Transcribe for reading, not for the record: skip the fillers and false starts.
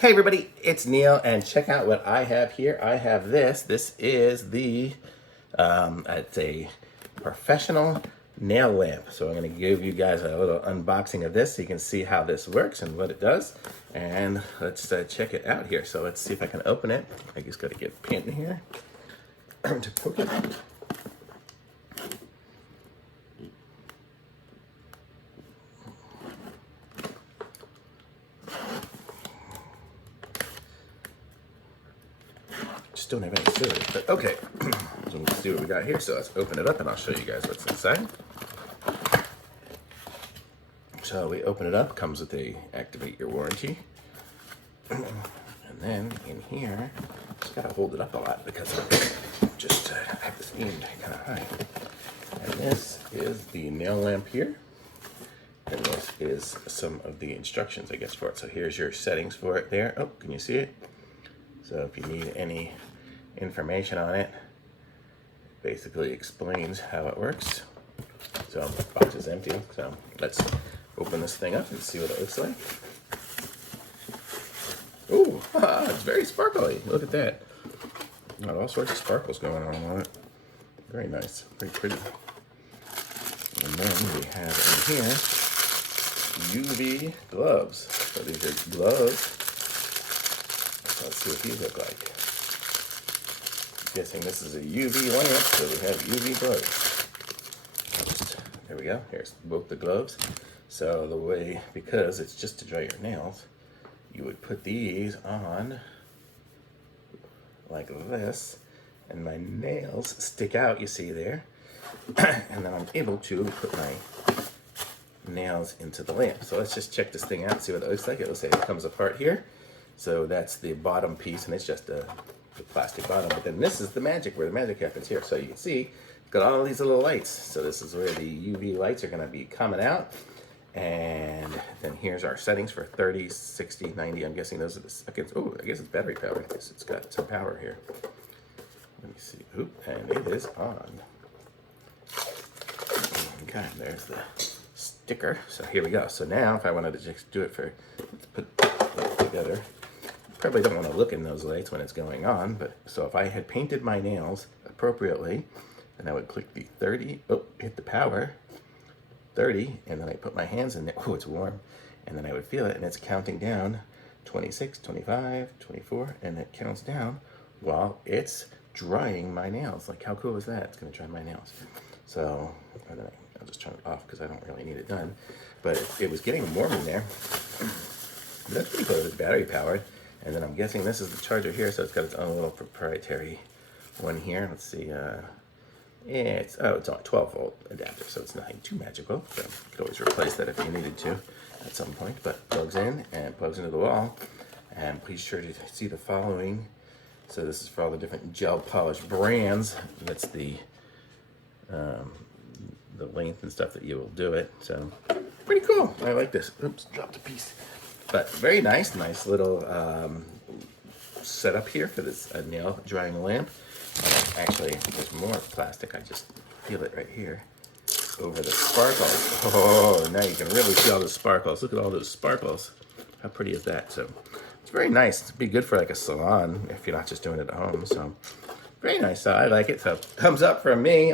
Hey everybody, it's Neil, and check out what I have here. I have this. This is the, it's a professional nail lamp. So I'm going to give you guys a little unboxing of this so you can see how this works and what it does. And let's check it out here. So let's see if I can open it. I just got to get a pin in here to poke it. Just don't have any scissors, but okay. So let's see what we got here. So let's open it up and I'll show you guys what's inside. So we open it up, comes with a activate your warranty. And then in here, just gotta hold it up a lot because I just have this aimed kind of high. And this is the nail lamp here. And this is some of the instructions, I guess, for it. So here's your settings for it there. Oh, can you see it? So if you need any information on it, it basically explains how it works. So the box is empty, so let's open this thing up and see what it looks like. Ooh, it's very sparkly. Look at that. Got all sorts of sparkles going on it. Very nice, very pretty. And then we have in here UV gloves. So these are gloves. Let's see what these look like. I'm guessing this is a UV lamp, so we have UV gloves. There we go. Here's both the gloves. So the way, because it's just to dry your nails, you would put these on like this, and my nails stick out, you see there. And then I'm able to put my nails into the lamp. So let's just check this thing out and see what it looks like. It looks like it comes apart here. So that's the bottom piece, and it's just the plastic bottom. But then this is the magic, where the magic happens here. So you can see, it's got all these little lights. So this is where the UV lights are gonna be coming out. And then here's our settings for 30, 60, 90. I'm guessing those are the seconds. Oh, I guess it's battery powered. I guess it's got some power here. Let me see. Oop, and it is on. Okay, there's the sticker. So here we go. So now if I wanted to just do it for, let's put that together. Probably don't want to look in those lights when it's going on, but so if I had painted my nails appropriately, then I would click the 30, oh, hit the power, 30, and then I put my hands in there. Oh, it's warm. And then I would feel it, and it's counting down 26, 25, 24, and it counts down while it's drying my nails. Like, how cool is that? It's going to dry my nails. So, and then I'll just turn it off because I don't really need it done. But it was getting warm in there. But that's pretty cool. It's battery powered. And then I'm guessing this is the charger here, so it's got its own little proprietary one here. Let's see. It's on a 12-volt adapter, so it's nothing too magical. So you could always replace that if you needed to at some point. But plugs in and plugs into the wall. And please sure to see the following. So this is for all the different gel polish brands. That's the length and stuff that you will do it. So pretty cool. I like this. Oops, dropped a piece. But very nice little setup here for this nail drying lamp. Actually, there's more plastic. I just feel it right here over the sparkles. Oh, now you can really see all the sparkles. Look at all those sparkles. How pretty is that? So it's very nice. It'd be good for like a salon if you're not just doing it at home. So very nice. So I like it. So thumbs up from me.